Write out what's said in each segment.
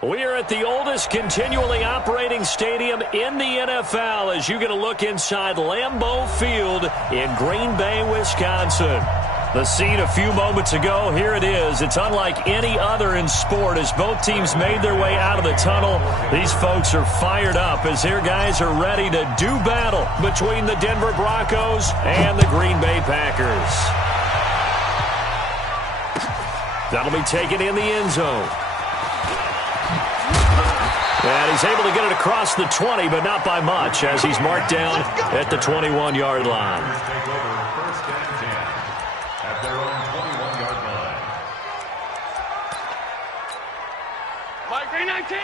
We are at the oldest continually operating stadium in the NFL as you get a look inside Lambeau Field in Green Bay, Wisconsin. The scene a few moments ago, here it is. It's unlike any other in sport as both teams made their way out of the tunnel. These folks are fired up as their guys are ready to do battle between the Denver Broncos and the Green Bay Packers. That'll be taken in the end zone. And he's able to get it across the 20, but not by much, as he's marked down at the 21-yard line. At their own 21-yard line. Mike, 19!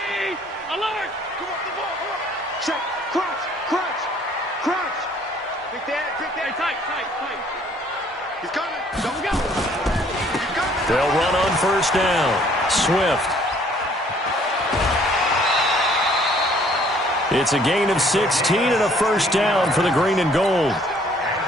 Alert! Come on, come on. Check, crunch. Big dad. Hey, tight. He's coming. Don't go. He's coming. They'll run on first down. Swift. It's a gain of 16 and a first down for the green and gold.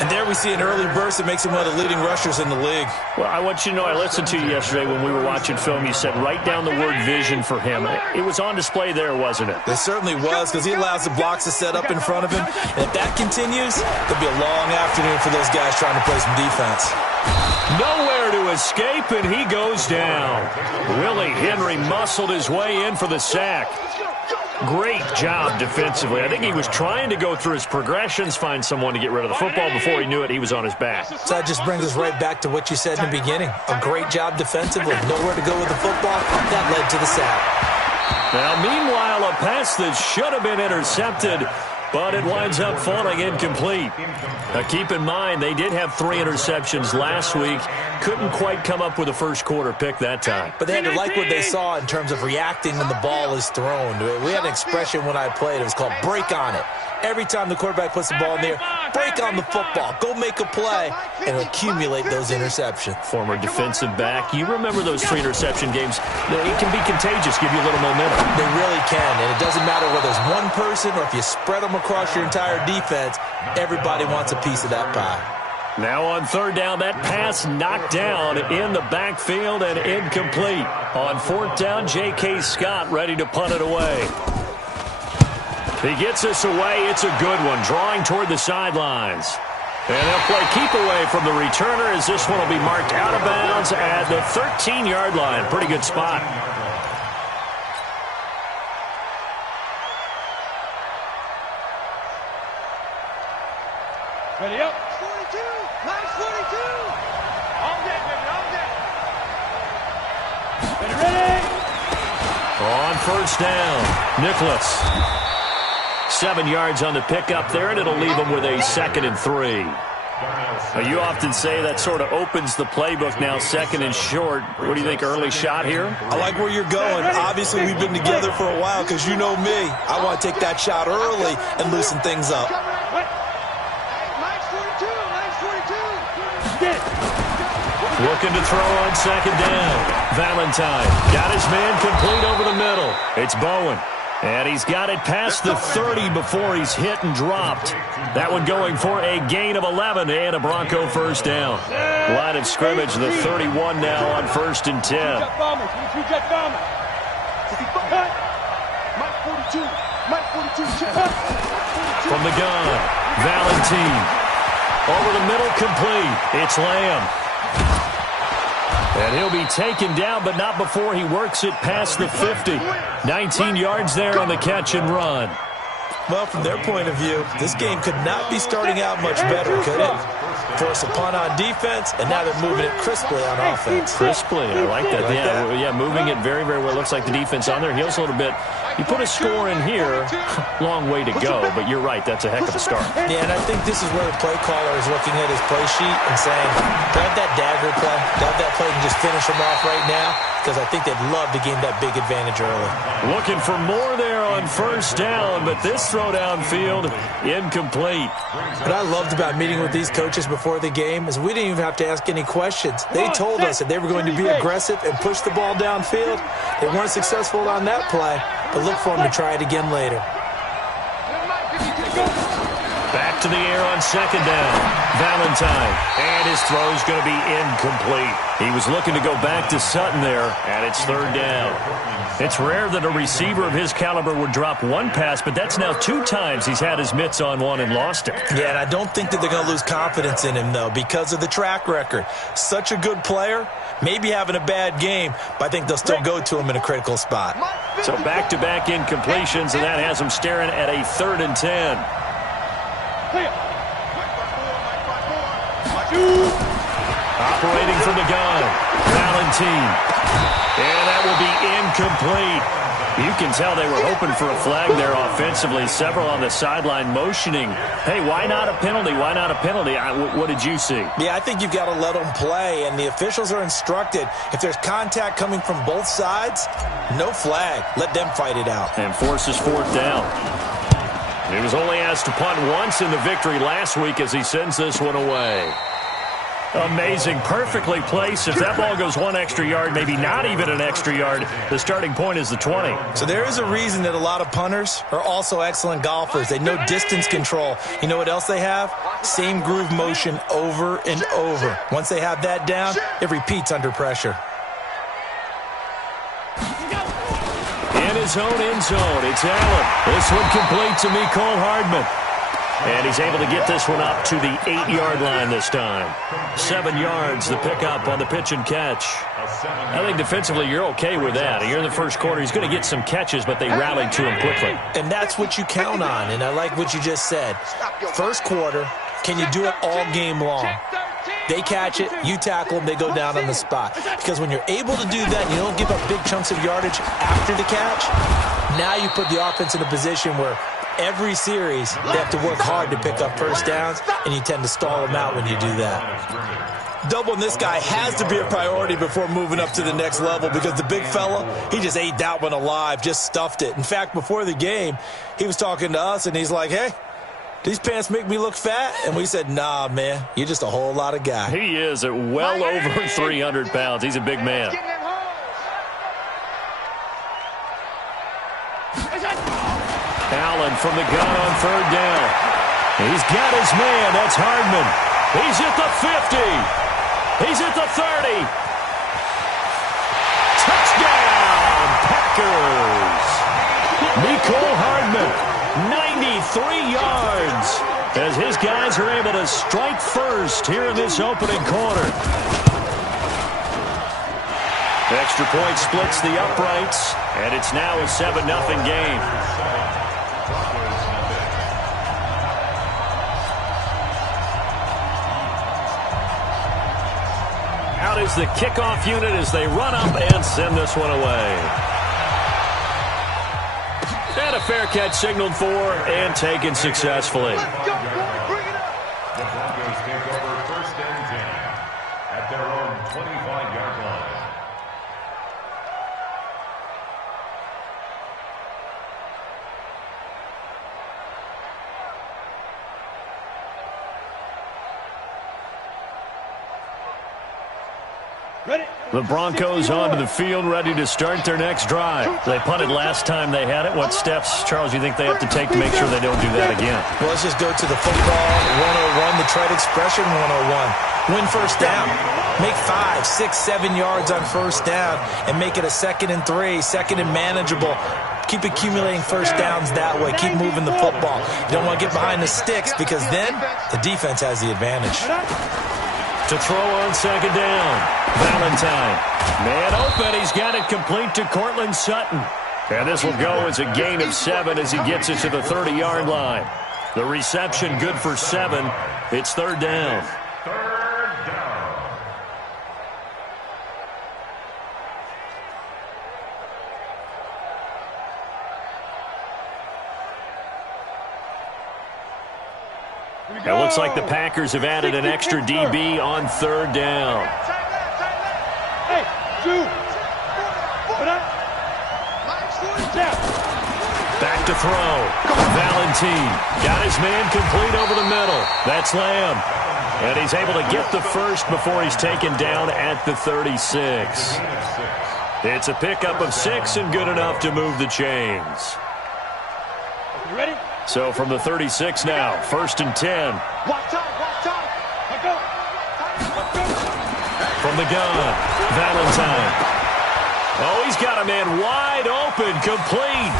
And there we see an early burst that makes him one of the leading rushers in the league. Well, I want you to know, I listened to you yesterday when we were watching film. You said write down the word vision for him. It was on display there, wasn't it? It certainly was, because he allows the blocks to set up in front of him. And if that continues, it'll be a long afternoon for those guys trying to play some defense. Nowhere to escape, and he goes down. Willie Henry muscled his way in for the sack. Great job defensively. I think he was trying to go through his progressions, find someone to get rid of the football. Before he knew it, he was on his back. So that just brings us right back to what you said in the beginning. A great job defensively. Nowhere to go with the football. That led to the sack. Now, meanwhile, a pass that should have been intercepted, but it winds up falling incomplete. Now, keep in mind, they did have 3 interceptions last week. Couldn't quite come up with a first quarter pick that time. But they had to like what they saw in terms of reacting when the ball is thrown. We had an expression when I played. It was called break on it. Every time the quarterback puts the ball in the air, break on the football. Go make a play and accumulate those interceptions. Former defensive back. You remember those 3 interception games. It can be contagious, give you a little momentum. They really can, and it doesn't matter whether it's one person or if you spread them across your entire defense, everybody wants a piece of that pie. Now on third down, that pass knocked down in the backfield and incomplete. On fourth down, J.K. Scott ready to punt it away. He gets us away. It's a good one, drawing toward the sidelines. And they'll play keep away from the returner as this one will be marked out of bounds at the 13-yard line. Pretty good spot. Ready up. 42. Nice 42. All day, baby, all day. Ready. On first down, Nicholas. 7 yards on the pickup there, and it'll leave him with a 2nd and 3. Now, you often say that sort of opens the playbook now, 2nd and short. What do you think, early shot here? I like where you're going. Obviously, we've been together for a while because you know me. I want to take that shot early and loosen things up. Looking to throw on 2nd down. Valentine got his man complete over the middle. It's Bowen. And he's got it past the 30 before he's hit and dropped. That one going for a gain of 11 and a Bronco first down. Line of scrimmage, the 31 now on 1st and 10. From the gun, Valentine. Over the middle, complete. It's Lamb. And he'll be taken down, but not before he works it past the 50. 19 yards there on the catch and run. Well, from their point of view, this game could not be starting out much better, could it? Force a punt on defense, and now they're moving it crisply on offense. Crisply, I like that. Yeah, moving it very, very well. Looks like the defense on their heels a little bit. You put a score in here, long way to go, but you're right, that's a heck of a start. Yeah, and I think this is where the play caller is looking at his play sheet and saying, grab that dagger play, grab that play and just finish him off right now, because I think they'd love to gain that big advantage early. Looking for more there on first down, but this throw downfield, incomplete. What I loved about meeting with these coaches before the game is we didn't even have to ask any questions. They told us that they were going to be aggressive and push the ball downfield. They weren't successful on that play, but look for them to try it again later. Back back to the air on second down. Valentine. And his throw's going to be incomplete. He was looking to go back to Sutton there, and it's third down. It's rare that a receiver of his caliber would drop one pass, but that's now 2 times he's had his mitts on one and lost it. Yeah, and I don't think that they're going to lose confidence in him, though, because of the track record. Such a good player, maybe having a bad game, but I think they'll still go to him in a critical spot. So back-to-back incompletions, and that has him staring at a 3rd and 10. Operating from the gun, Valentine. And that will be incomplete. You can tell they were hoping for a flag there offensively. Several on the sideline motioning. Hey, why not a penalty? Why not a penalty? What did you see? Yeah, I think you've got to let them play, and the officials are instructed. If there's contact coming from both sides, no flag. Let them fight it out. And forces 4th down. He was only asked to punt once in the victory last week as he sends this one away. Amazing, perfectly placed. If that ball goes 1 extra yard, maybe not even an extra yard, the starting point is the 20. So there is a reason that a lot of punters are also excellent golfers. They know distance control. You know what else they have? Same groove motion over and over. Once they have that down, it repeats under pressure. In his own end zone, it's Allen. This one complete to Mecole Hardman. And he's able to get this one up to the 8-yard line this time. 7 yards, the pickup on the pitch and catch. I think defensively you're okay with that. You're in the first quarter. He's going to get some catches, but they rallied to him quickly. And that's what you count on, and I like what you just said. First quarter, can you do it all game long? They catch it, you tackle them, they go down on the spot. Because when you're able to do that, you don't give up big chunks of yardage after the catch, now you put the offense in a position where every series, they have to work hard to pick up first downs, and you tend to stall them out when you do that. Doubling this guy has to be a priority before moving up to the next level because the big fella, he just ate that one alive, just stuffed it. In fact, before the game, he was talking to us, and he's like, hey, these pants make me look fat? And we said, nah, man, you're just a whole lot of guy. He is at well over 300 pounds. He's a big man. Allen from the gun on 3rd down. He's got his man. That's Hardman. He's at the 50. He's at the 30. Touchdown, Packers. Mecole Hardman, 93 yards, as his guys are able to strike first here in this opening quarter. Extra point splits the uprights, and it's now a 7-0 game. Out is the kickoff unit as they run up and send this one away. And a fair catch signaled for and taken successfully. The Broncos take over 1st and 10 at their own 25-yard line. The Broncos onto the field, ready to start their next drive. They punted last time they had it. What steps, Charles, you think they have to take to make sure they don't do that again? Well, let's just go to the football 101, the trade expression 101. Win first down. Make 5, 6, 7 yards on first down and make it a 2nd and 3, 2nd and manageable. Keep accumulating first downs that way. Keep moving the football. You don't want to get behind the sticks because then the defense has the advantage. To throw on 2nd down, Valentine. Man open, he's got it complete to Courtland Sutton. And this will go as a gain of 7 as he gets it to the 30-yard line. The reception good for 7. It's 3rd down. It looks like the Packers have added an extra DB on 3rd down. Hey, Back to throw. Valentine got his man complete over the middle. That's Lamb. And he's able to get the first before he's taken down at the 36. It's a pickup of 6 and good enough to move the chains. Ready? So from the 36 now, 1st and 10. Walk time, walk time. Let go. From the gun, Valentine. Oh, he's got a man wide open, complete.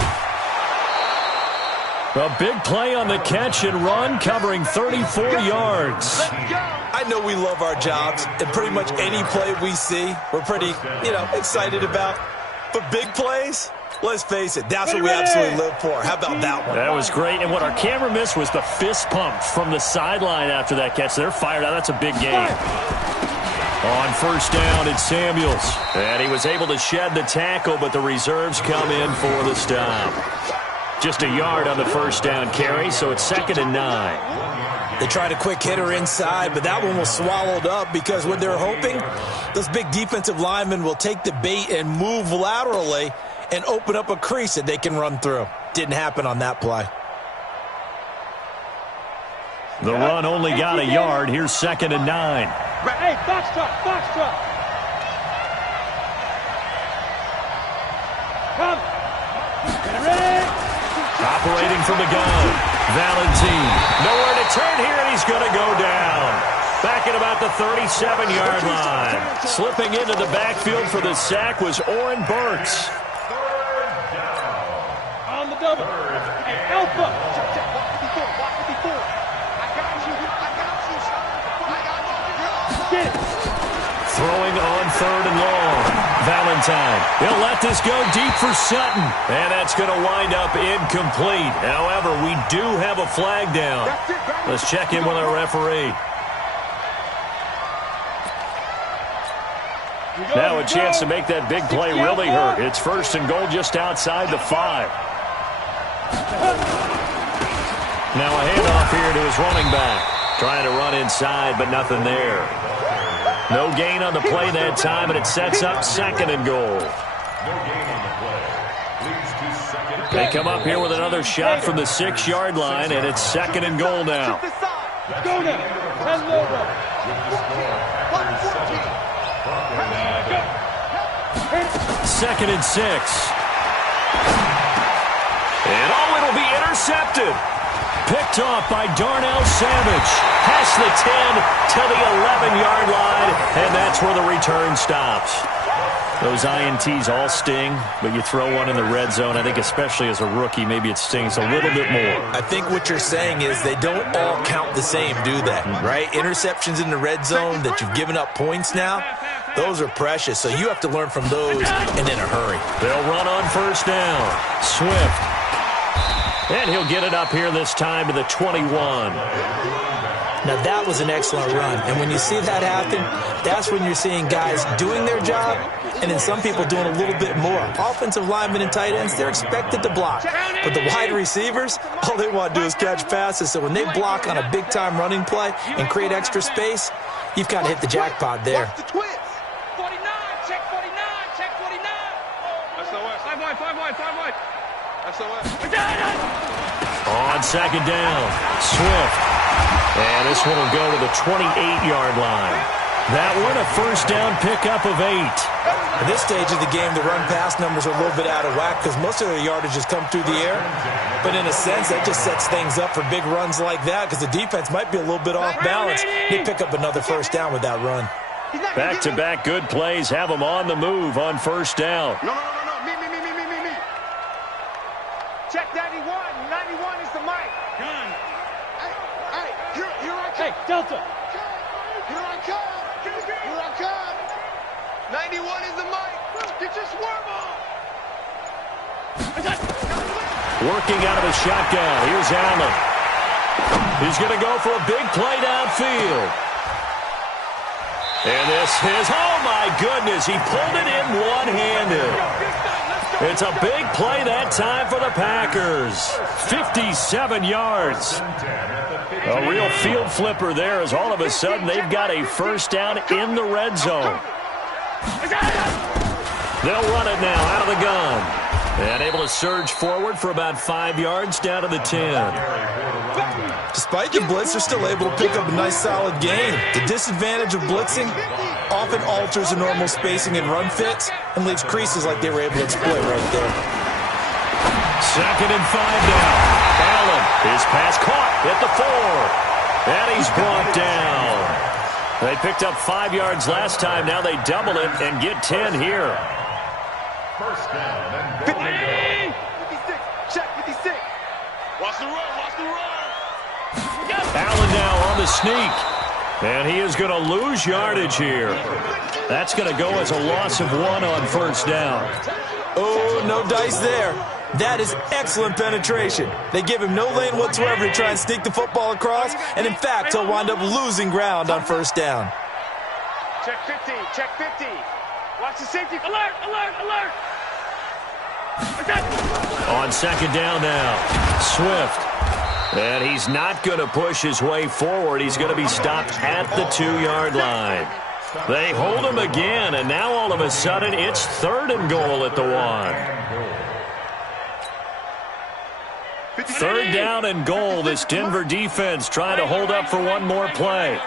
A big play on the catch and run, covering 34 yards. I know we love our jobs, and pretty much any play we see, we're pretty, excited about. But big plays, let's face it, that's what we absolutely live for. How about that one? That was great, and what our camera missed was the fist pump from the sideline after that catch. They're fired out. That's a big game. On 1st down, it's Samuels. And he was able to shed the tackle, but the reserves come in for the stop. Just a yard on the 1st down carry, so it's 2nd and 9. They tried a quick hitter inside, but that one was swallowed up because what they're hoping, those big defensive linemen will take the bait and move laterally and open up a crease that they can run through. Didn't happen on that play. The run only got a yard. Here's 2nd and 9. Hey, box truck, box truck. Come. Get ready. Operating from the gun, Valentine. Nowhere to turn here, and he's going to go down. Back at about the 37-yard line. Slipping into the backfield for the sack was Oren Burks. On the double. Hey, Alpha. Walk before. I got you, son. I got you. Get it. Throwing on 3rd and long. Valentine. He'll let this go deep for Sutton. And that's going to wind up incomplete. However, we do have a flag down. Let's check in with our referee. Now a chance to make that big play really hurt. It's 1st and goal just outside the 5. Now a handoff here to his running back. Trying to run inside, but nothing there. No gain on the play that time, and it sets up 2nd and goal. They come up here with another shot from the 6-yard line, and it's 2nd and goal now. Go now. 10 logo. 2nd and 6. And it'll be intercepted. Picked off by Darnell Savage. Past the 10 to the 11-yard line, and that's where the return stops. Those INTs all sting, but you throw one in the red zone, I think especially as a rookie, maybe it stings a little bit more. I think what you're saying is they don't all count the same, do they? Right? Interceptions in the red zone that you've given up points now, those are precious, so you have to learn from those and in a hurry. They'll run on 1st down. Swift. And he'll get it up here this time to the 21. Now, that was an excellent run. And when you see that happen, that's when you're seeing guys doing their job and then some people doing a little bit more. Offensive linemen and tight ends, they're expected to block. But the wide receivers, all they want to do is catch passes. So when they block on a big-time running play and create extra space, you've kind of hit the jackpot there. 49, check 49, check 49. SOS. 5 wide. SOS. On 2nd down, Swift. And this one will go to the 28-yard line. That one a 1st down pickup of 8. At this stage of the game, the run-pass numbers are a little bit out of whack because most of their yardage has come through the air. But in a sense, that just sets things up for big runs like that because the defense might be a little bit off balance. They pick up another 1st down with that run. Back-to-back good plays have them on the move on 1st down. No. Me. Check 91. 91 is the mic. Gun. Hey, here I come. Hey, Delta. Here I come. 91 is the mic. Get your swerve on. Working out of the shotgun. Here's Allen. He's going to go for a big play downfield. And this is, oh my goodness, he pulled it in one-handed. It's a big play that time for the Packers. 57 yards. A real field flipper there as all of a sudden they've got a 1st down in the red zone. They'll run it now out of the gun. And able to surge forward for about 5 yards down to the 10. Despite the blitz, they're still able to pick up a nice solid gain. The disadvantage of blitzing often alters the normal spacing and run fits and leaves creases like they were able to exploit right there. 2nd and 5 now. pass caught at the 4. And he's brought down. They picked up 5 yards last time. Now they double it and get 10 here. First down and goal. 56. Check 56. Watch the run. Watch the run. Allen now on the sneak. And he is going to lose yardage here. That's going to go as a loss of 1 on first down. Oh, no dice there. That is excellent penetration. They give him no lane whatsoever to try and sneak the football across, and in fact, he'll wind up losing ground on first down. Check 50. Check 50. Watch the safety. Alert. Alert. Alert. On second down now, Swift. And he's not going to push his way forward. He's going to be stopped at the 2-yard line. They hold him again, and now all of a sudden it's 3rd and goal at the 1. 3rd down and goal. This Denver defense trying to hold up for one more play.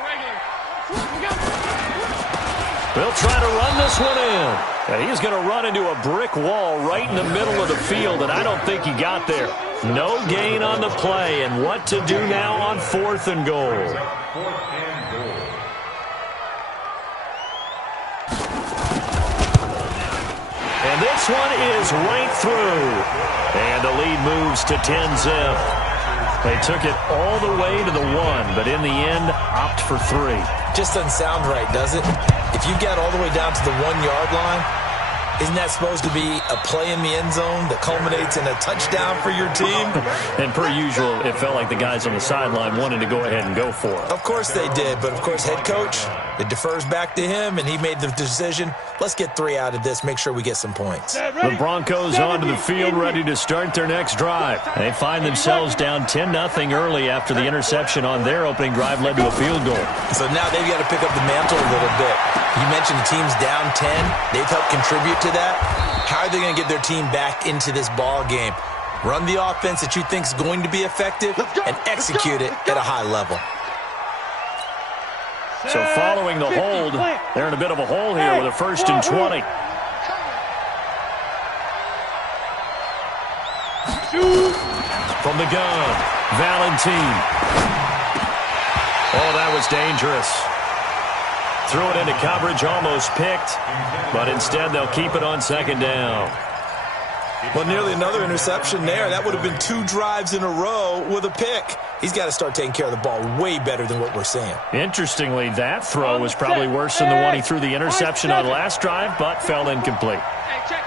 They'll try to run this one in. And he's going to run into a brick wall right in the middle of the field, and I don't think he got there. No gain on the play, and what to do now on 4th and goal. 4th and goal. And this one is right through. And the lead moves to 10-zip. They took it all the way to the 1, but in the end, opt for 3. Just doesn't sound right, does it? If you get all the way down to the 1-yard line, isn't that supposed to be a play in the end zone that culminates in a touchdown for your team? And per usual, it felt like the guys on the sideline wanted to go ahead and go for it. Of course they did, but of course head coach, it defers back to him, and he made the decision, let's get 3 out of this, make sure we get some points. The Broncos onto the field ready to start their next drive. They find themselves down 10-0 early after the interception on their opening drive led to a field goal. So now they've got to pick up the mantle a little bit. You mentioned the team's down 10. They've helped contribute to that. How are they going to get their team back into this ball game? Run the offense that you think is going to be effective and execute it at a high level. So following the hold, they're in a bit of a hole here with a 1st and 20. From the gun, Valentine. Oh, that was dangerous. Threw it into coverage, almost picked, but instead they'll keep it on 2nd down. Well, nearly another interception there. That would have been 2 drives in a row with a pick. He's got to start taking care of the ball way better than what we're seeing. Interestingly, that throw was probably worse than the one he threw the interception on last drive, but fell incomplete.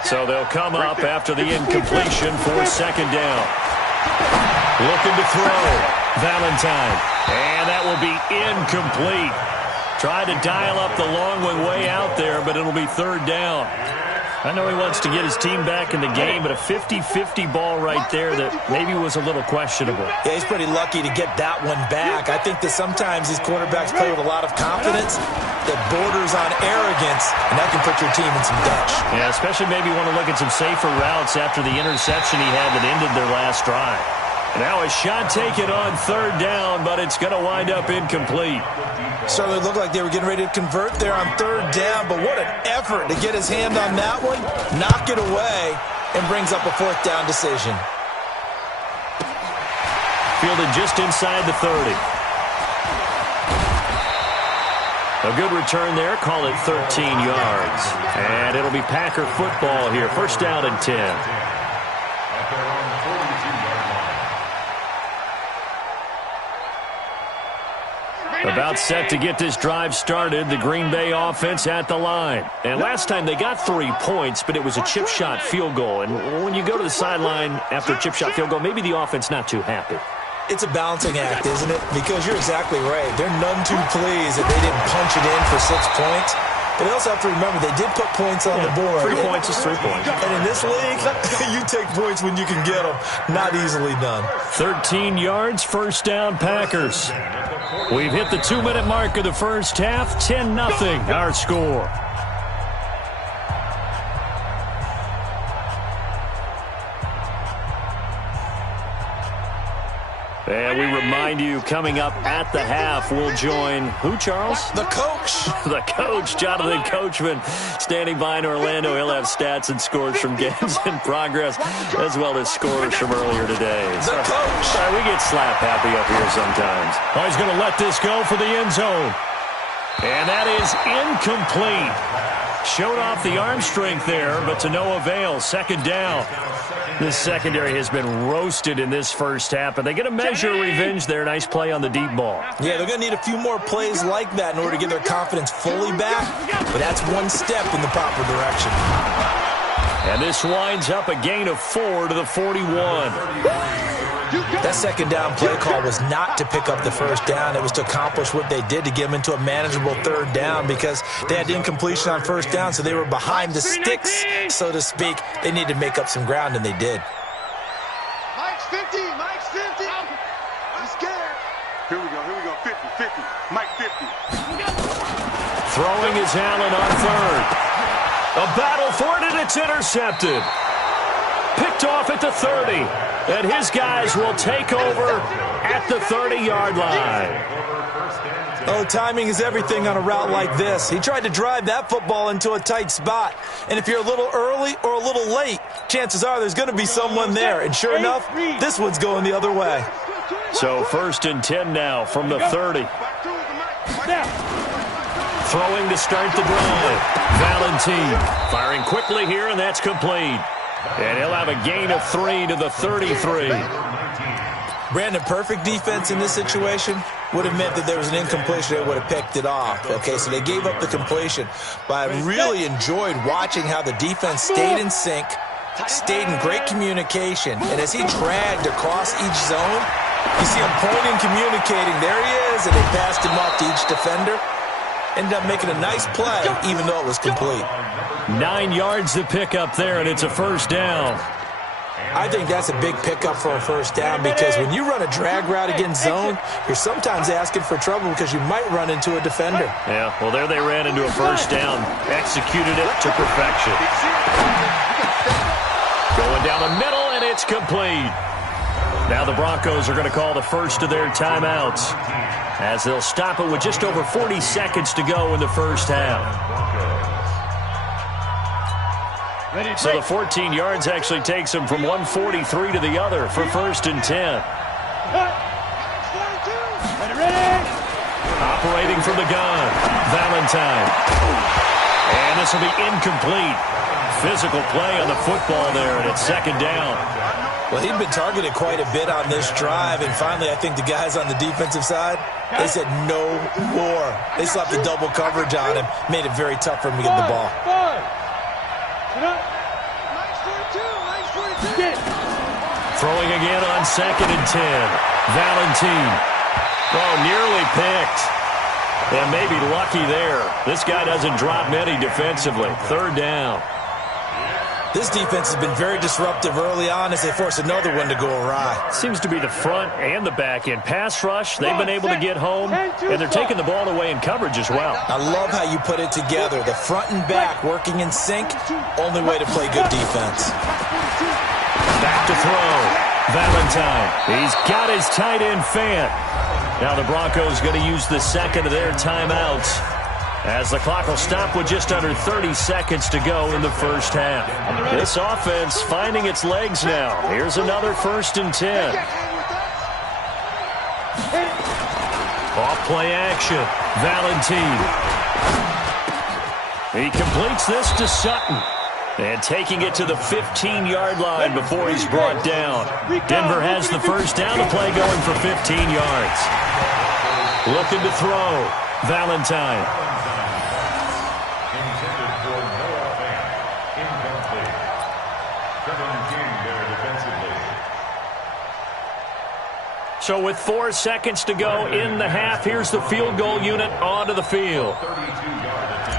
So they'll come up after the incompletion for 2nd down. Looking to throw, Valentine. And that will be incomplete. Tried to dial up the long one way out there, but it'll be 3rd down. I know he wants to get his team back in the game, but a 50-50 ball right there that maybe was a little questionable. Yeah, he's pretty lucky to get that one back. I think that sometimes these quarterbacks play with a lot of confidence that borders on arrogance, and that can put your team in some dutch. Yeah, especially maybe want to look at some safer routes after the interception he had that ended their last drive. Now a shot taken on 3rd down, but it's going to wind up incomplete. Certainly looked like they were getting ready to convert there on 3rd down, but what an effort to get his hand on that one, knock it away, and brings up a 4th down decision. Fielded just inside the 30. A good return there, call it 13 yards. And it'll be Packer football here, 1st down and 10. About set to get this drive started, the Green Bay offense at the line. And last time they got 3 points, but it was a chip shot field goal. And when you go to the sideline after a chip shot field goal, maybe the offense not too happy. It's a balancing act, isn't it? Because you're exactly right. They're none too pleased that they didn't punch it in for 6 points. But they also have to remember they did put points on the board. 3 points is 3 points. And in this league, you take points when you can get them. Not easily done. 13 yards, 1st down, Packers. We've hit the 2-minute mark of the first half. 10-0 our score. And we remind you, coming up at the half, we'll join who, Charles? The coach. The coach, Jonathan Coachman, standing by in Orlando. He'll have stats and scores from games in progress, as well as scores from earlier today. The coach. All right, we get slap happy up here sometimes. Oh, he's going to let this go for the end zone. And that is incomplete. Showed off the arm strength there, but to no avail. Second down. This secondary has been roasted in this first half, but they get a measure of revenge there. Nice play on the deep ball. Yeah, they're going to need a few more plays like that in order to get their confidence fully back, but that's one step in the proper direction. And this winds up a gain of 4 to the 41. That second down play call was not to pick up the first down. It was to accomplish what they did to get them into a manageable third down because they had incompletion on first down, so they were behind the sticks, so to speak. They needed to make up some ground, and they did. Mike's 50. Mike's 50. I'm scared. Here we go. 50. Mike 50. Throwing is Allen on third. A battle for it, and it's intercepted. Picked off at the 30. And his guys will take over at the 30-yard line. Oh, timing is everything on a route like this. He tried to drive that football into a tight spot. And if you're a little early or a little late, chances are there's going to be someone there. And sure enough, this one's going the other way. So 1st and 10 now from the 30. Throwing to start the drive. Valentine firing quickly here, and that's complete. And he'll have a gain of 3 to the 33. Brandon, perfect defense in this situation would have meant that there was an incompletion. They would have picked it off. Okay, so they gave up the completion. But I really enjoyed watching how the defense stayed in sync, stayed in great communication. And as he dragged across each zone, you see him pointing, communicating. There he is, and they passed him off to each defender. Ended up making a nice play, even though it was complete. 9 yards to pick up there, and it's a first down. I think that's a big pickup for a first down because when you run a drag route against zone, you're sometimes asking for trouble because you might run into a defender. Yeah, well, there they ran into a first down. Executed it to perfection. Going down the middle, and it's complete. Now the Broncos are going to call the first of their timeouts as they'll stop it with just over 40 seconds to go in the first half. So the 14 yards actually takes them from 143 to the other for 1st and 10. Operating from the gun, Valentine. And this will be incomplete. Physical play on the football there, and it's 2nd down. Well, he'd been targeted quite a bit on this drive, and finally I think the guys on the defensive side, they said no more. They slapped the double coverage on him, made it very tough for him to get the ball. Throwing again on 2nd and 10. Valentine. Oh, nearly picked. And maybe lucky there. This guy doesn't drop many defensively. 3rd down. This defense has been very disruptive early on as they force another one to go awry. Seems to be the front and the back end. Pass rush, they've been able to get home, and they're taking the ball away in coverage as well. I love how you put it together. The front and back working in sync, only way to play good defense. Back to throw. Valentine. He's got his tight end Fant. Now the Broncos going to use the second of their timeouts as the clock will stop with just under 30 seconds to go in the first half. This offense finding its legs now. Here's another 1st and 10. Off play action. Valentine. He completes this to Sutton. And taking it to the 15-yard line before he's brought down. Denver has the first down to play going for 15 yards. Looking to throw. Valentine. Intended for Noah Fant. Incomplete. 17 there defensively. So with 4 seconds to go in the half, here's the field goal unit onto the field. 32-yard attempt.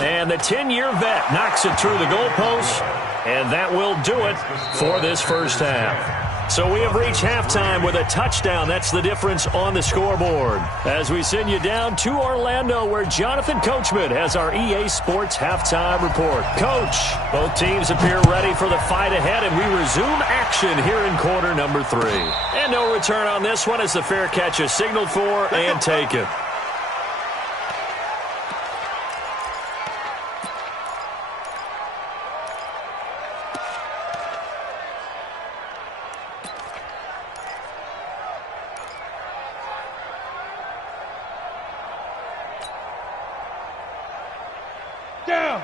And the 10-year vet knocks it through the goalpost, and that will do it for this first half. So we have reached halftime with a touchdown. That's the difference on the scoreboard. As we send you down to Orlando, where Jonathan Coachman has our EA Sports halftime report. Coach, both teams appear ready for the fight ahead, and we resume action here in quarter number 3. And no return on this one as the fair catch is signaled for and taken.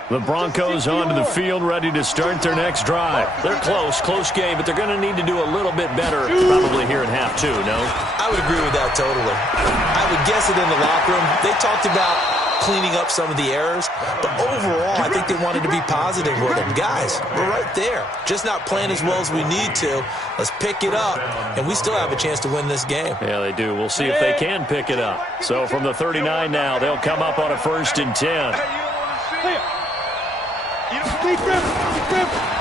The Broncos onto the field, ready to start their next drive. They're close game, but they're going to need to do a little bit better probably here in half two, no? I would agree with that totally. I would guess it in the locker room. They talked about cleaning up some of the errors, but overall, I think they wanted to be positive with them. Guys, we're right there. Just not playing as well as we need to. Let's pick it up, and we still have a chance to win this game. Yeah, they do. We'll see if they can pick it up. So from the 39 now, they'll come up on a 1st and 10.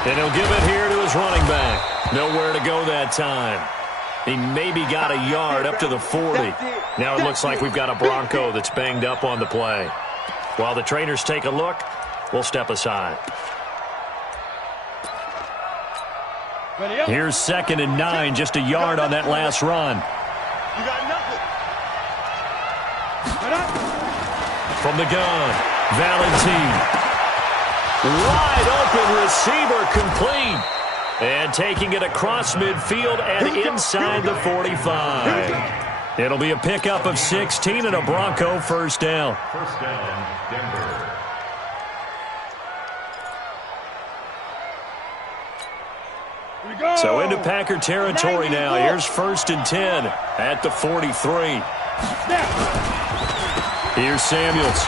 And he'll give it here to his running back. Nowhere to go that time. He maybe got a yard up to the 40. Now it looks like we've got a Bronco that's banged up on the play. While the trainers take a look, we'll step aside. Here's 2nd and 9, just a yard on that last run. You got nothing. From the gun, Valentine. Wide open receiver, complete. And taking it across midfield and inside the 45. It'll be a pickup of 16 and a Bronco first down. First down, Denver. So into Packer territory now. Here's 1st and 10 at the 43. Here's Samuels.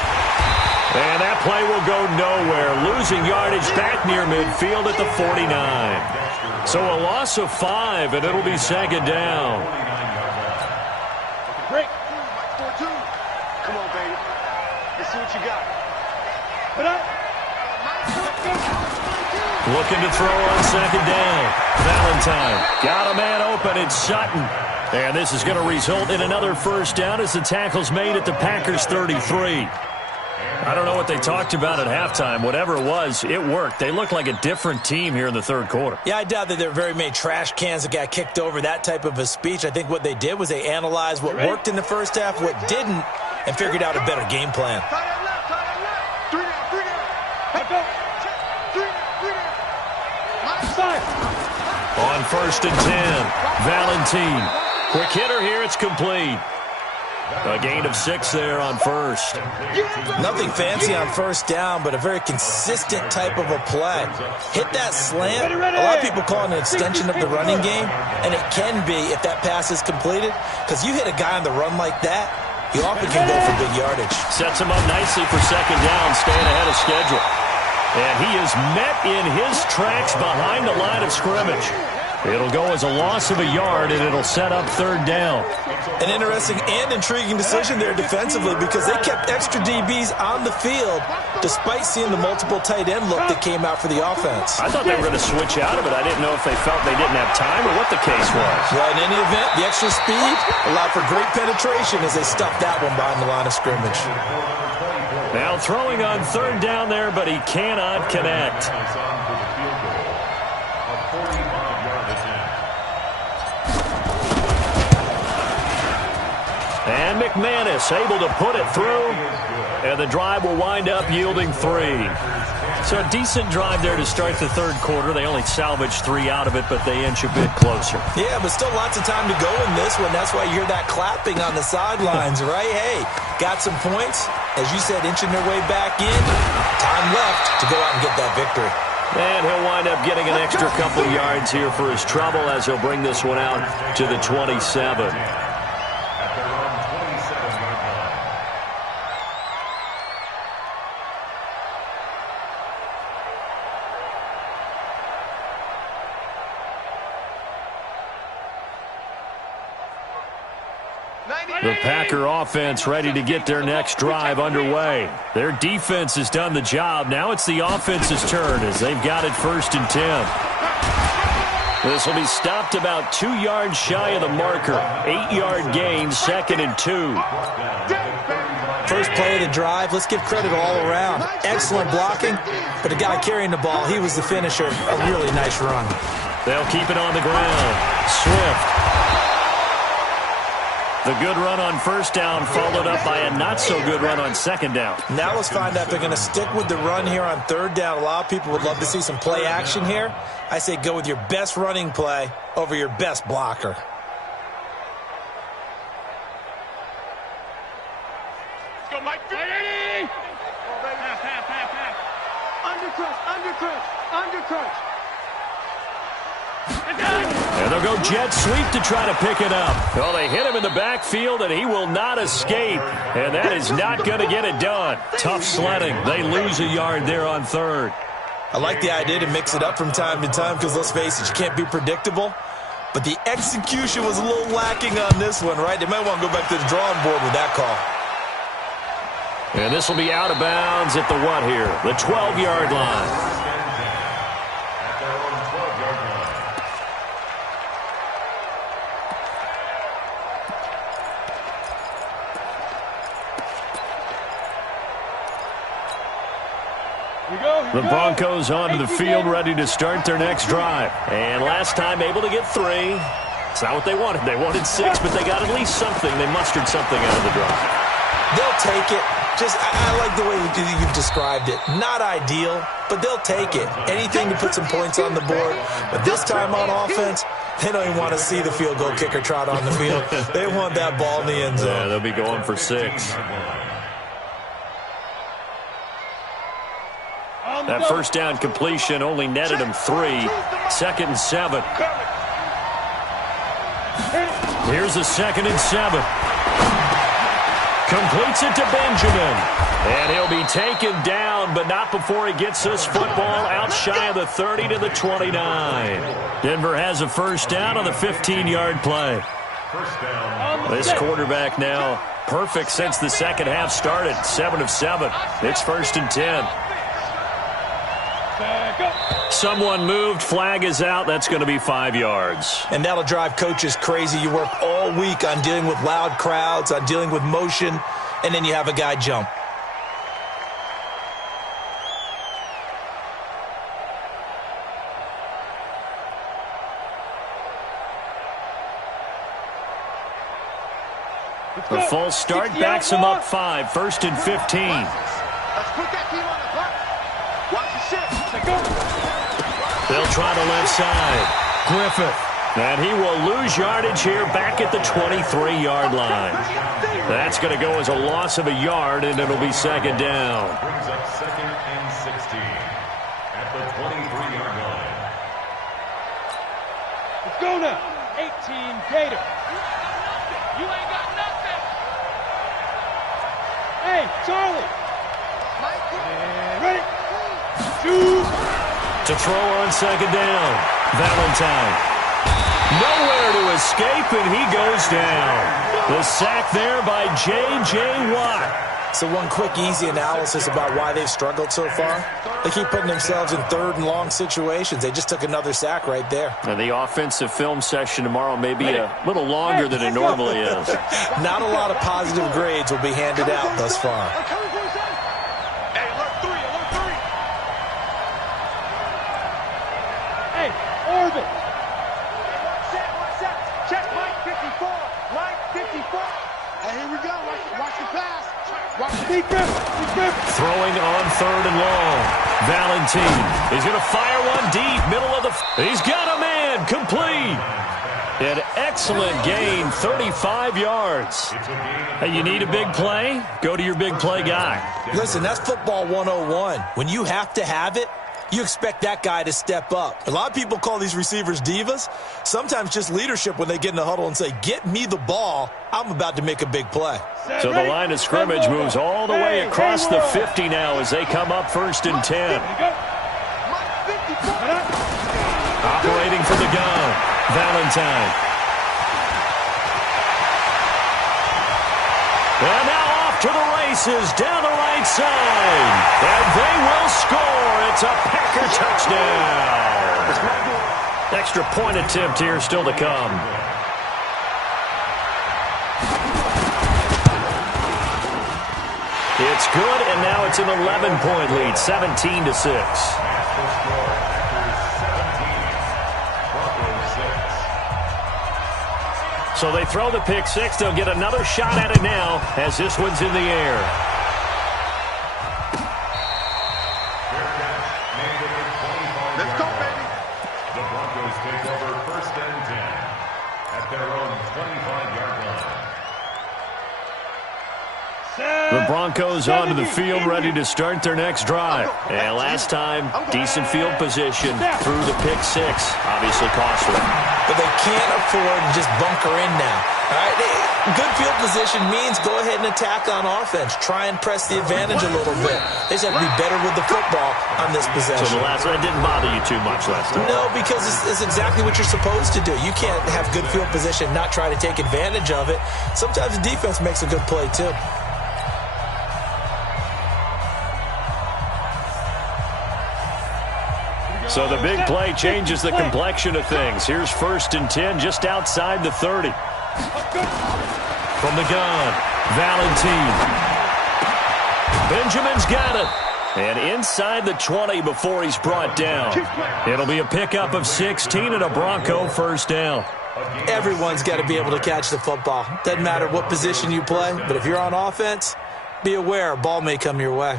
And that play will go nowhere. Losing yardage back near midfield at the 49. So a loss of 5, and it'll be 2nd down. Break. 4-2. Come on, baby. Let's see what you got. Looking to throw on 2nd down. Valentine got a man open. It's Sutton. And this is going to result in another first down as the tackle's made at the Packers 33. I don't know what they talked about at halftime. Whatever it was, it worked. They look like a different team here in the 3rd quarter. Yeah, I doubt that there were very many trash cans that got kicked over, that type of a speech. I think what they did was they analyzed what worked in the first half, what didn't, and figured out a better game plan. On 1st and 10, Valentine. Quick hitter here, it's complete. A gain of 6 there on 1st. Nothing fancy on 1st down, but a very consistent type of a play. Hit that slant. A lot of people call it an extension of the running game, and it can be if that pass is completed, because you hit a guy on the run like that, he often can go for big yardage. Sets him up nicely for 2nd down, staying ahead of schedule. And he is met in his tracks behind the line of scrimmage. It'll go as a loss of a yard, and it'll set up 3rd down. An interesting and intriguing decision there defensively because they kept extra DBs on the field despite seeing the multiple tight end look that came out for the offense. I thought they were going to switch out of it. I didn't know if they felt they didn't have time or what the case was. Well, in any event, the extra speed allowed for great penetration as they stuffed that one behind the line of scrimmage. Now throwing on 3rd down there, but he cannot connect. And McManus able to put it through, and the drive will wind up yielding 3. So a decent drive there to start the 3rd quarter. They only salvaged 3 out of it, but they inch a bit closer. Yeah, but still lots of time to go in this one. That's why you hear that clapping on the sidelines, right? Hey, got some points. As you said, inching their way back in. Time left to go out and get that victory. And he'll wind up getting an extra couple yards here for his trouble as he'll bring this one out to the 27. The Packer offense ready to get their next drive underway. Their defense has done the job. Now it's the offense's turn as they've got it 1st and 10. This will be stopped about 2 yards shy of the marker. 8-yard gain, 2nd and 2. First play of the drive, let's give credit all around. Excellent blocking, but the guy carrying the ball, he was the finisher. A really nice run. They'll keep it on the ground. Swift. The good run on 1st down followed up by a not-so-good run on 2nd down. Now let's find out if they're going to stick with the run here on 3rd down. A lot of people would love to see some play action here. I say go with your best running play over your best blocker. Let's go, Mike. Pass. they'll go jet sweep to try to pick it up. Well, they hit him in the backfield, and he will not escape. And that is not going to get it done. Tough sledding. They lose a yard there on third. I like the idea to mix it up from time to time because, let's face it, you can't be predictable. But the execution was a little lacking on this one, right? They might want to go back to the drawing board with that call. And this will be out of bounds at the what here? The 12-yard line. The Broncos onto the field, ready to start their next drive. And last time able to get 3. It's not what they wanted. They wanted 6, but they got at least something. They mustered something out of the drive. They'll take it. I like the way you've described it. Not ideal, but they'll take it. Anything to put some points on the board. But this time on offense, they don't even want to see the field goal kicker trot on the field. They want that ball in the end zone. Yeah, they'll be going for 6. That first down completion only netted him 3. 2nd and 7. Here's a 2nd and 7. Completes it to Benjamin. And he'll be taken down, but not before he gets this football out shy of the 30 to the 29. Denver has a first down on the 15-yard play. This quarterback now perfect since the second half started. 7 of 7. It's 1st and 10. Someone moved. Flag is out. That's going to be 5 yards. And that'll drive coaches crazy. You work all week on dealing with loud crowds, on dealing with motion, and then you have a guy jump. The false start backs him up 5. 1st and 15. Let's put that team on the clock. Watch the shit. They'll try the left side. Griffith. And he will lose yardage here back at the 23-yard line. That's going to go as a loss of a yard, and it'll be 2nd down. Brings up 2nd and 16 at the 23-yard line. Let's go now. 18 Gator. You ain't got nothing. Hey, Charlie. And ready. Shoot. To throw on 2nd down. Valentine. Nowhere to escape, and he goes down. The sack there by J.J. Watt. So one quick, easy analysis about why they've struggled so far. They keep putting themselves in 3rd and long situations. They just took another sack right there. And the offensive film session tomorrow may be a little longer than it normally is. Not a lot of positive grades will be handed out thus far. Hey, alert 3, alert 3. Hey, Orbit. Watch that. Check Mike 54. Mike 54. Hey, here we go. Watch the pass. Watch the Big Griffith. Throwing on 3rd and long. Valentine. He's going to fire one deep. Middle of the... He's got a man. Complete. An excellent gain. 35 yards. Hey, you need a big play? Go to your big play guy. Listen, that's football 101. When you have to have it, you expect that guy to step up. A lot of people call these receivers divas. Sometimes just leadership when they get in the huddle and say, get me the ball. I'm about to make a big play. So the line of scrimmage moves all the way across the 50 now as they come up 1st and 10. Operating from the gun, Valentine. And now off to the races down the right side. And they will score. It's a Packer touchdown. Extra point attempt here still to come. It's good, and now it's an 11-point lead, 17-6. So they throw the pick 6. They'll get another shot at it now as this one's in the air. Let's go, baby. The Broncos take over 1st and 10 at their own 25-yard line. The Broncos Broncos onto the field, ready to start their next drive. And last time, decent field position through the pick six. Obviously costly. But they can't afford to just bunker in now. All right, good field position means go ahead and attack on offense. Try and press the advantage a little bit. They just have to be better with the football on this possession. So the last one didn't bother you too much last time? No, because it's exactly what you're supposed to do. You can't have good field position, not try to take advantage of it. Sometimes the defense makes a good play, too. So the big play changes the complexion of things. Here's 1st and 10 just outside the 30. From the gun, Valentine. Benjamin's got it. And inside the 20 before he's brought down. It'll be a pickup of 16 and a Bronco first down. Everyone's got to be able to catch the football. Doesn't matter what position you play, but if you're on offense, be aware a ball may come your way.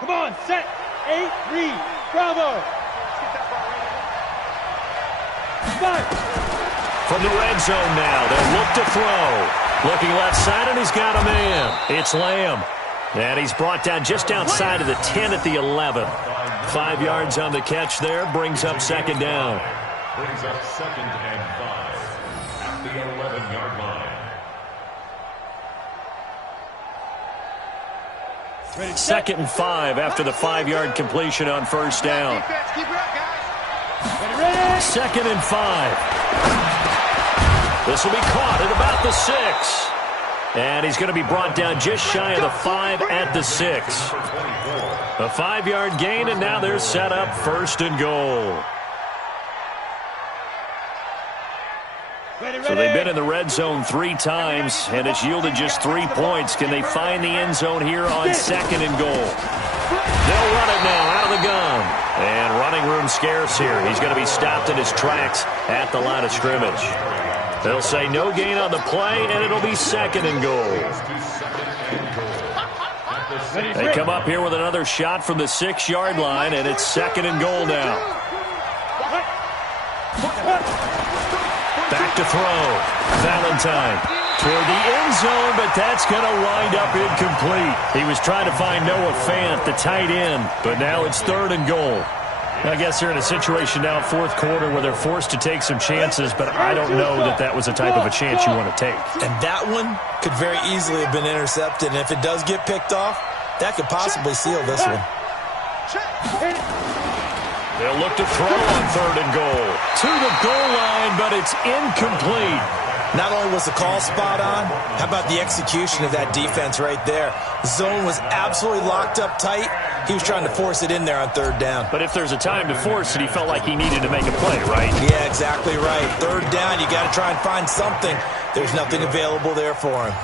Come on, set, 8, read, bravo. Five. From the red zone now, they'll look to throw. Looking left side, and he's got a man. It's Lamb. And he's brought down just outside of the 10 at the 11. 5 yards on the catch there, brings up 2nd down. Brings up 2nd and 5 at the 11-yard line. 2nd and 5 after the 5-yard completion on first down. Defense, keep it up, guys. 2nd and 5. This will be caught at about the 6. And he's going to be brought down just shy of the 5 at the 6. A 5-yard gain, and now they're set up 1st and goal. So they've been in the red zone 3 times, and it's yielded just 3 points. Can they find the end zone here on 2nd and goal? They'll run it now out of the gun. And running room scarce here. He's going to be stopped in his tracks at the line of scrimmage. They'll say no gain on the play, and it'll be 2nd and goal. They come up here with another shot from the 6-yard line, and it's 2nd and goal now. Back to throw. Valentine toward the end zone, but that's going to wind up incomplete. He was trying to find Noah Fant, the tight end, but now it's 3rd and goal. I guess they're in a situation now, 4th quarter, where they're forced to take some chances, but I don't know that that was the type of a chance you want to take. And that one could very easily have been intercepted, and if it does get picked off, that could possibly seal this one. They'll look to throw on 3rd and goal. To the goal line, but it's incomplete. Not only was the call spot on, how about the execution of that defense right there? Zone was absolutely locked up tight. He was trying to force it in there on 3rd down. But if there's a time to force it, he felt like he needed to make a play, right? Yeah, exactly right. 3rd down, you got to try and find something. There's nothing available there for him.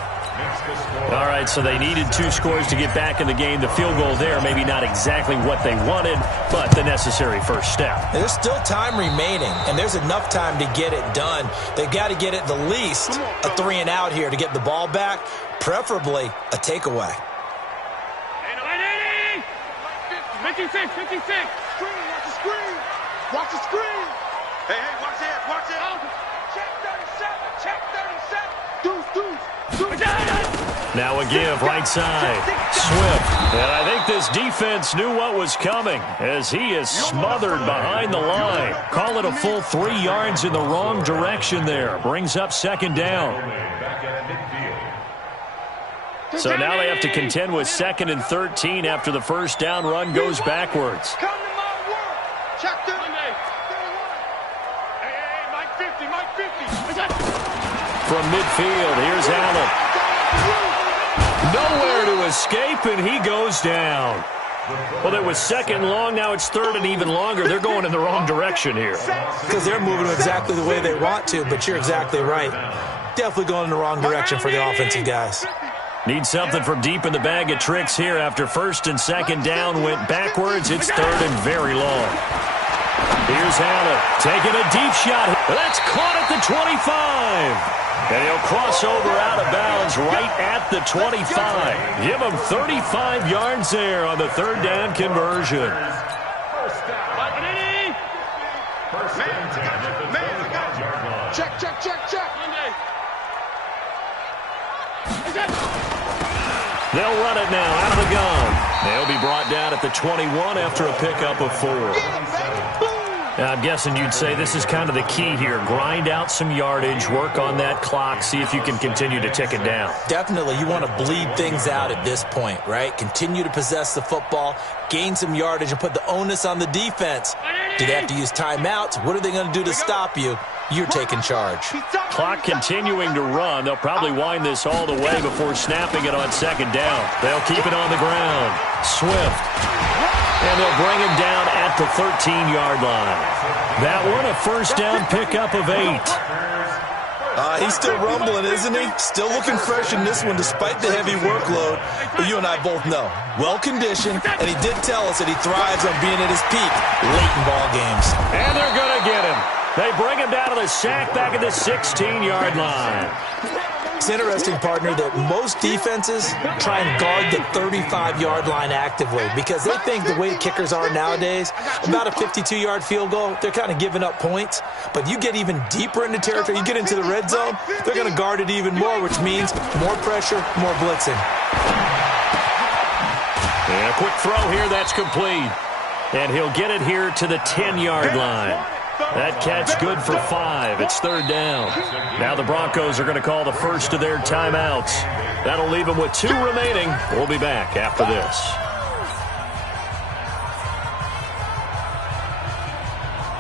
All right, so they needed 2 scores to get back in the game. The field goal there, maybe not exactly what they wanted, but the necessary first step. There's still time remaining, and there's enough time to get it done. They've got to get at the least a 3 and out here to get the ball back, preferably a takeaway. 56, 56. Screen, watch the screen. Watch the screen. Hey, watch it, watch it. Check 37, check 37. Deuce. Now a give, right side. Swift. And I think this defense knew what was coming as he is smothered behind the line. Call it a full 3 yards in the wrong direction there. Brings up 2nd down. So now they have to contend with 2nd and 13 after the first down run goes backwards. Come to my work. Check 31. Hey, Mike 50, Mike 50. From midfield, here's Allen. Nowhere to escape, and he goes down. Well, it was 2nd long, now it's 3rd and even longer. They're going in the wrong direction here. Because they're moving exactly the way they want to, but you're exactly right. Definitely going in the wrong direction for the offensive guys. Need something from deep in the bag of tricks here after 1st and 2nd down went backwards. It's 3rd and very long. Here's Allen taking a deep shot. That's caught at the 25. And he'll cross over out of bounds right at the 25. Give him 35 yards there on the 3rd down conversion. First and 10 at the 25-yard line. Check, check, check, check. They'll run it now out of the gun. They'll be brought down at the 21 after a pickup of 4. Now, I'm guessing you'd say this is kind of the key here. Grind out some yardage, work on that clock, see if you can continue to tick it down. Definitely, you want to bleed things out at this point, right? Continue to possess the football, gain some yardage, and put the onus on the defense. Do they have to use timeouts? What are they going to do to stop you? You're taking charge. Clock continuing to run. They'll probably wind this all the way before snapping it on second down. They'll keep it on the ground. Swift. And they'll bring him down at the 13-yard line. That one, a first down pickup of 8. He's still rumbling, isn't he? Still looking fresh in this one despite the heavy workload. But you and I both know, well-conditioned, and he did tell us that he thrives on being at his peak late in ball games. And they're going to get him. They bring him down to the sack back at the 16-yard line. It's interesting, partner, that most defenses try and guard the 35-yard line actively because they think the way kickers are nowadays, about a 52-yard field goal, they're kind of giving up points. But you get even deeper into territory, you get into the red zone, they're going to guard it even more, which means more pressure, more blitzing. And a quick throw here, that's complete. And he'll get it here to the 10-yard line. That catch good for 5. It's third down. Now the Broncos are going to call the first of their timeouts. That'll leave them with 2 remaining. We'll be back after this.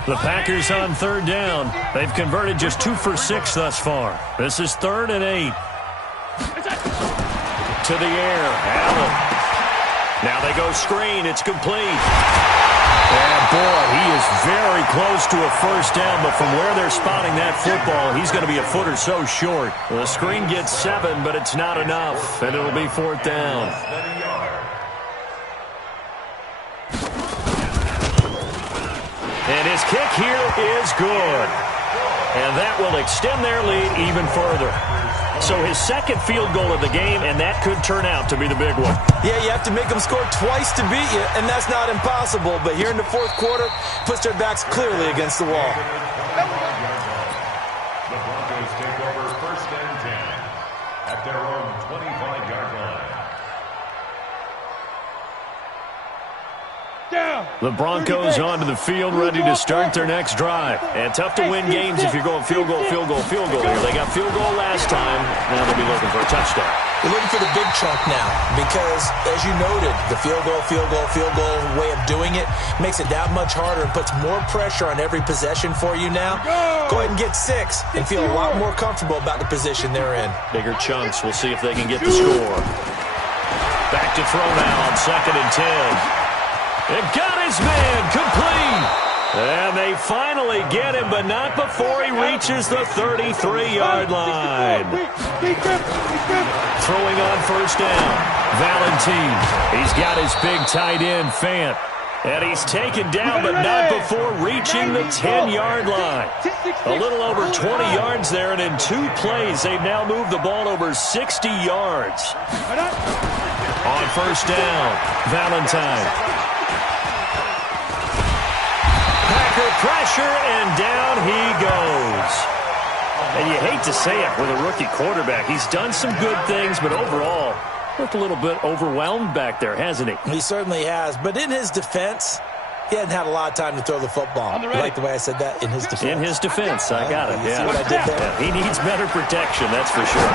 The Packers on third down. They've converted just 2 for 6 thus far. This is 3rd and 8. To the air. Allen. Now they go screen. It's complete. And, boy, he is very close to a first down, but from where they're spotting that football, he's going to be a foot or so short. The screen gets 7, but it's not enough, and it'll be 4th down. And his kick here is good. And that will extend their lead even further. So his second field goal of the game, and that could turn out to be the big one. Yeah, you have to make them score twice to beat you, and that's not impossible. But here in the fourth quarter, puts their backs clearly against the wall. The Broncos take over first and 10 at their own 25-yard line. The Broncos onto the field, ready to start their next drive. And tough to win games if you're going field goal, field goal, field goal here. They got field goal last time. Now they'll be looking for a touchdown. They're looking for the big chunk now because, as you noted, the field goal way of doing it makes it that much harder and puts more pressure on every possession for you now. Go ahead and get 6 and feel a lot more comfortable about the position they're in. Bigger chunks. We'll see if they can get the score. Back to throw now on 2nd and 10. It got his man complete. And they finally get him, but not before he reaches the 33-yard line. Throwing on first down, Valentine. He's got his big tight end, Fant. And he's taken down, but not before reaching the 10-yard line. A little over 20 yards there, and in 2 plays, they've now moved the ball over 60 yards. On first down, Valentine. Packer pressure, and down he goes. And you hate to say it with a rookie quarterback. He's done some good things, but overall, looked a little bit overwhelmed back there, hasn't he? He certainly has. But in his defense, he hadn't had a lot of time to throw the football. You like the way I said that? In his defense. In his defense, I got it. You see what I did there? Yeah, he needs better protection, that's for sure.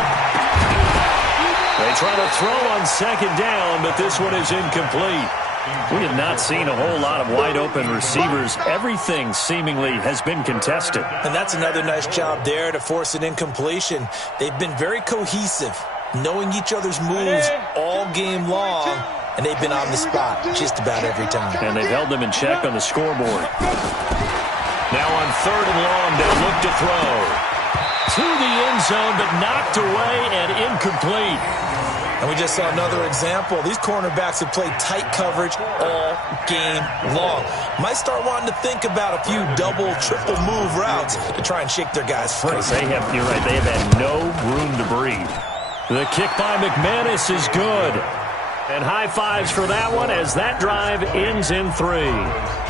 They try to throw on 2nd down, but this one is incomplete. We have not seen a whole lot of wide-open receivers. Everything seemingly has been contested. And that's another nice job there to force an incompletion. They've been very cohesive, knowing each other's moves all game long, and they've been on the spot just about every time. And they've held them in check on the scoreboard. Now on 3rd and long, they'll look to throw. To the end zone, but knocked away and incomplete. And we just saw another example. These cornerbacks have played tight coverage all game long. Might start wanting to think about a few double, triple move routes to try and shake their guys free. You're right, they have had no room to breathe. The kick by McManus is good. And high fives for that one as that drive ends in 3.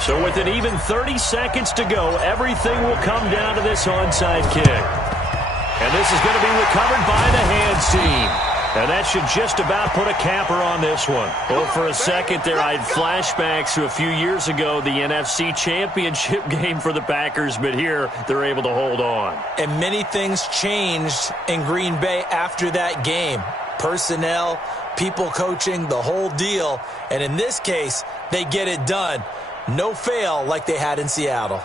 So with an even 30 seconds to go, everything will come down to this onside kick. And this is going to be recovered by the hands team. And that should just about put a capper on this one. Well, for a second there, I had flashbacks to a few years ago, the NFC Championship game for the Packers, but here they're able to hold on. And many things changed in Green Bay after that game. Personnel, people coaching, the whole deal. And in this case, they get it done. No fail like they had in Seattle.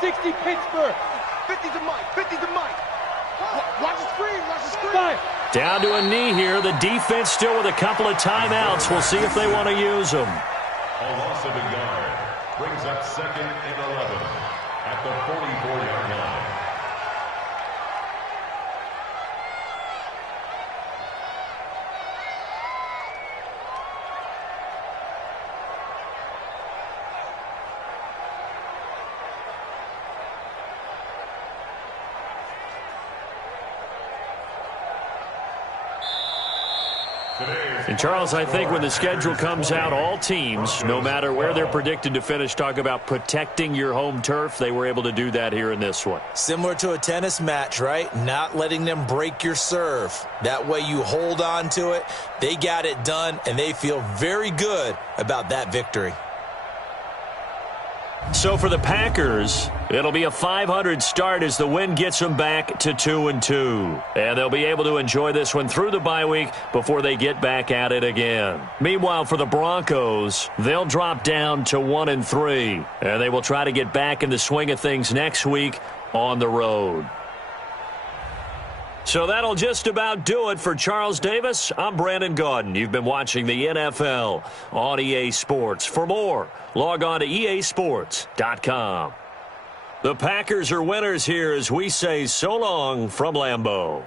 60 Pittsburgh. 50 to Mike. 50 to Mike. Watch the screen. Watch the screen. Down to a knee here. The defense still with a couple of timeouts. We'll see if they want to use them. A loss of a yard brings up 2nd and 11 at the 44-yard line. And, Charles, I think when the schedule comes out, all teams, no matter where they're predicted to finish, talk about protecting your home turf. They were able to do that here in this one. Similar to a tennis match, right? Not letting them break your serve. That way you hold on to it. They got it done, and they feel very good about that victory. So for the Packers, it'll be a .500 start as the win gets them back to 2-2. And they'll be able to enjoy this one through the bye week before they get back at it again. Meanwhile, for the Broncos, they'll drop down to 1-3. And they will try to get back in the swing of things next week on the road. So that'll just about do it for Charles Davis. I'm Brandon Gaudin. You've been watching the NFL on EA Sports. For more, log on to easports.com. The Packers are winners here as we say so long from Lambeau.